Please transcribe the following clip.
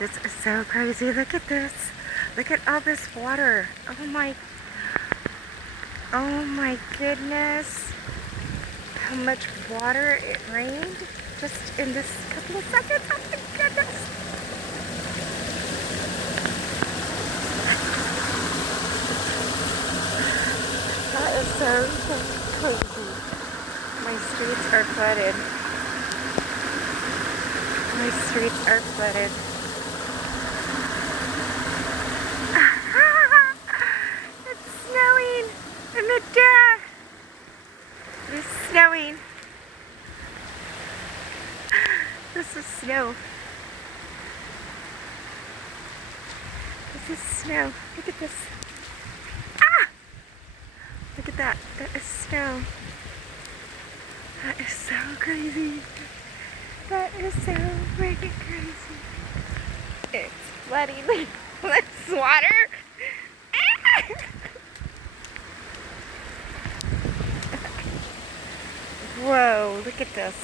This is so crazy. Look at this. Look at all this water. Oh my goodness. How much water it rained just in this couple of seconds. Oh my goodness. That is so crazy. My streets are flooded. My streets are flooded. It's snowing in Madera. It's snowing. This is snow. This is snow. Look at this. Ah! Look at that. That is snow. That is so crazy. That is so freaking crazy. It's flooding with water. Ah! Whoa, look at this.